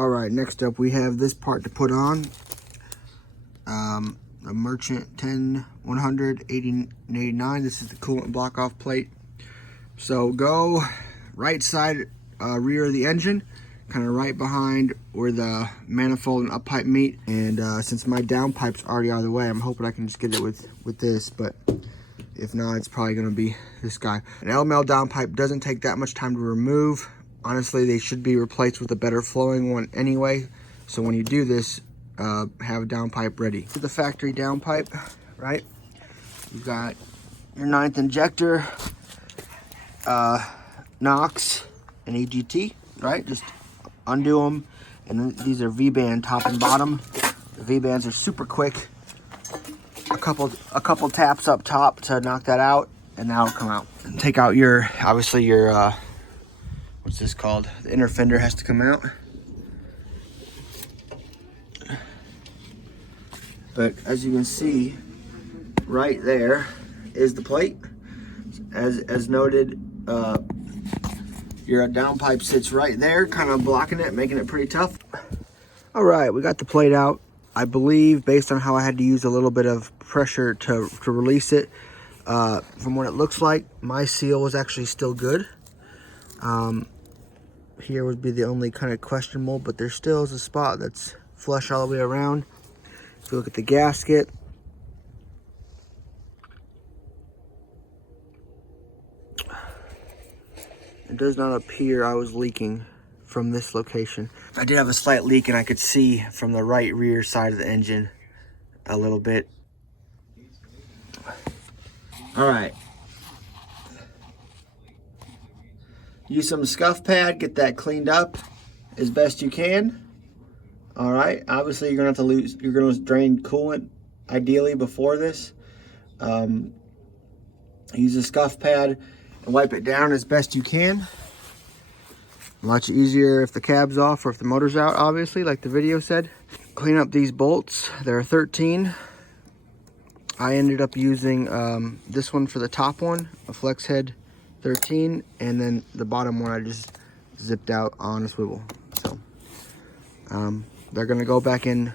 All right, next up we have this part to put on. A Merchant 10-100 8089. This is the coolant block off plate. So go right side rear of the engine, kind of right behind where the manifold and up pipe meet. And since my down pipe's already out of the way, I'm hoping I can just get it with this, but if not, it's probably gonna be this guy. An LML down pipe doesn't take that much time to remove. Honestly, they should be replaced with a better flowing one anyway. So when you do this, have a down pipe ready. The factory down pipe, right? You've got your 9th injector, Knox and AGT, right? Just undo them, and then these are V-band top and bottom. The V-bands are super quick. A couple taps up top to knock that out, and that'll come out. And take out your, obviously your, what's this called? The inner fender has to come out. But as you can see, right there is the plate. As noted, your down pipe sits right there, kind of blocking it, making it pretty tough. All right, we got the plate out. I believe, based on how I had to use a little bit of pressure to release it, from what it looks like, my seal was actually still good. Here would be the only kind of questionable, but there still is a spot that's flush all the way around. If you look at the gasket, it does not appear I was leaking from this location. I did have a slight leak, and I could see from the right rear side of the engine a little bit. All right. Use some scuff pad, get that cleaned up as best you can. All right, obviously you're gonna have to you're gonna drain coolant ideally before this. Use a scuff pad and wipe it down as best you can. Much easier if the cab's off or if the motor's out, obviously, like the video said. Clean up these bolts. There are 13. I ended up using this one for the top one, a flex head 13, and then the bottom one I just zipped out on a swivel. So they're gonna go back in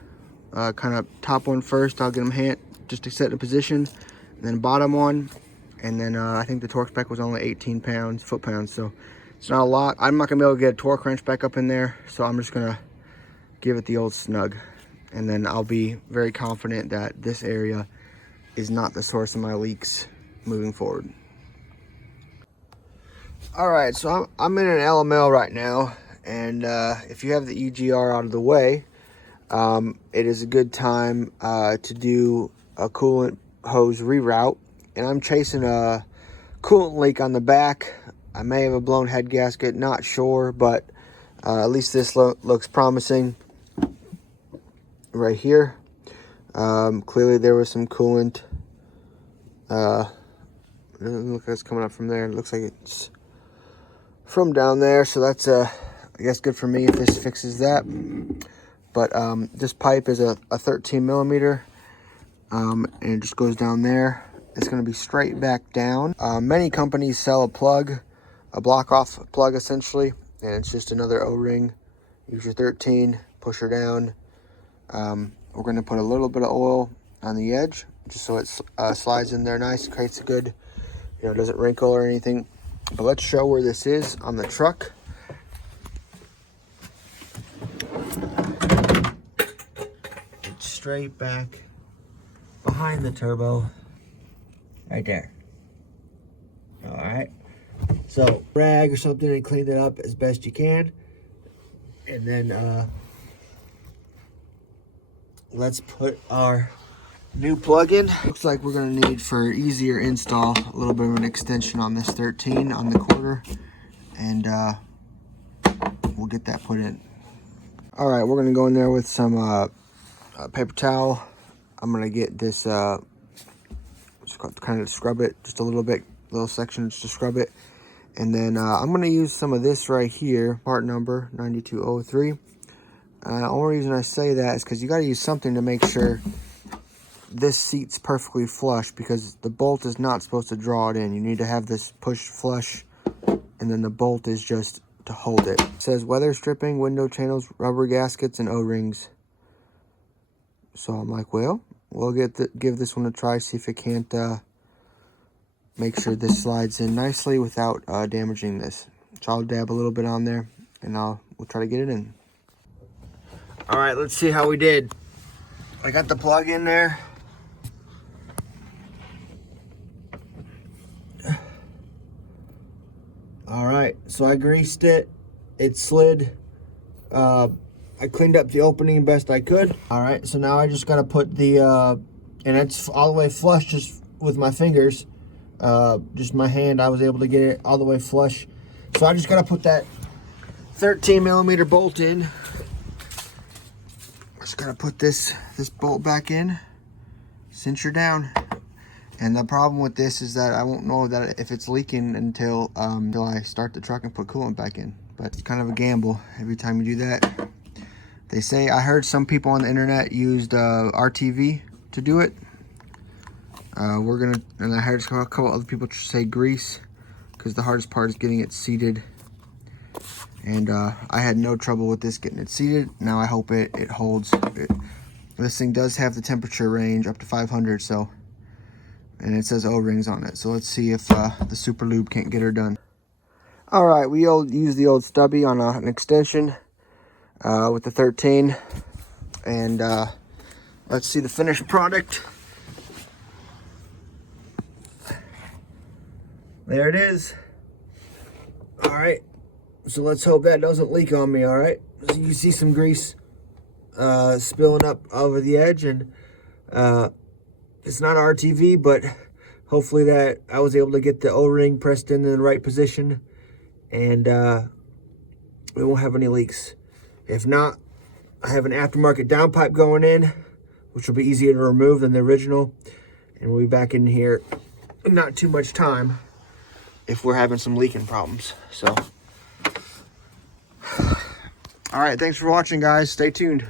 kind of top one first. I'll get them just to set in position, and then bottom one, and then I think the torque spec was only 18 foot-pounds, so it's not a lot. I'm not gonna be able to get a torque wrench back up in there, so I'm just gonna give it the old snug, and then I'll be very confident that this area is not the source of my leaks moving forward. All right, so I'm in an LML right now, and if you have the EGR out of the way, it is a good time to do a coolant hose reroute. And I'm chasing a coolant leak on the back. I may have a blown head gasket, not sure, but at least this looks promising right here. Clearly there was some coolant. It doesn't look like it's coming up from there. It looks like it's from down there, so that's I guess good for me if this fixes that. But this pipe is a 13 millimeter, and it just goes down there. It's going to be straight back down. Many companies sell a plug, a block off plug essentially, and it's just another O-ring. Use your 13, push her down. We're going to put a little bit of oil on the edge, just so it slides in there nice, creates a good, doesn't wrinkle or anything. But let's show where this is on the truck. It's straight back behind the turbo, right there. All right. So rag or something and clean it up as best you can. And then let's put our new plug-in. Looks like we're going to need, for easier install, a little bit of an extension on this 13 on the quarter, and we'll get that put in. All right, we're going to go in there with some paper towel. I'm going to get this kind of scrub it just a little bit, little section just to scrub it, and then I'm going to use some of this right here, part number 9203. The only reason I say that is because you got to use something to make sure this seat's perfectly flush, because the bolt is not supposed to draw it in. You need to have this pushed flush, and then the bolt is just to hold it. It says weather stripping, window channels, rubber gaskets, and O-rings. So I'm like, well, we'll give this one a try, see if it can't make sure this slides in nicely without damaging this. So I'll dab a little bit on there, and we'll try to get it in. All right, let's see how we did. I got the plug in there. All right, so I greased it. It slid. I cleaned up the opening best I could. All right, so now I just gotta put the, and it's all the way flush just with my fingers. Just my hand, I was able to get it all the way flush. So I just gotta put that 13 millimeter bolt in. Just gotta put this bolt back in, cinch her down. And the problem with this is that I won't know that if it's leaking until I start the truck and put coolant back in. But it's kind of a gamble every time you do that. They say, I heard some people on the internet used RTV to do it. And I heard a couple other people say grease, because the hardest part is getting it seated. And I had no trouble with this getting it seated. Now I hope it holds. This thing does have the temperature range up to 500, so, and it says O-rings on it. So let's see if the super lube can't get her done. All right, we used the old stubby on an extension with the 13, and let's see the finished product. There it is. All right, so let's hope that doesn't leak on me. All right, so you see some grease spilling up over the edge, and it's not RTV, but hopefully that I was able to get the O-ring pressed in the right position, and we won't have any leaks. If not, I have an aftermarket downpipe going in, which will be easier to remove than the original, and we'll be back in here in not too much time if we're having some leaking problems. So, all right, thanks for watching, guys. Stay tuned.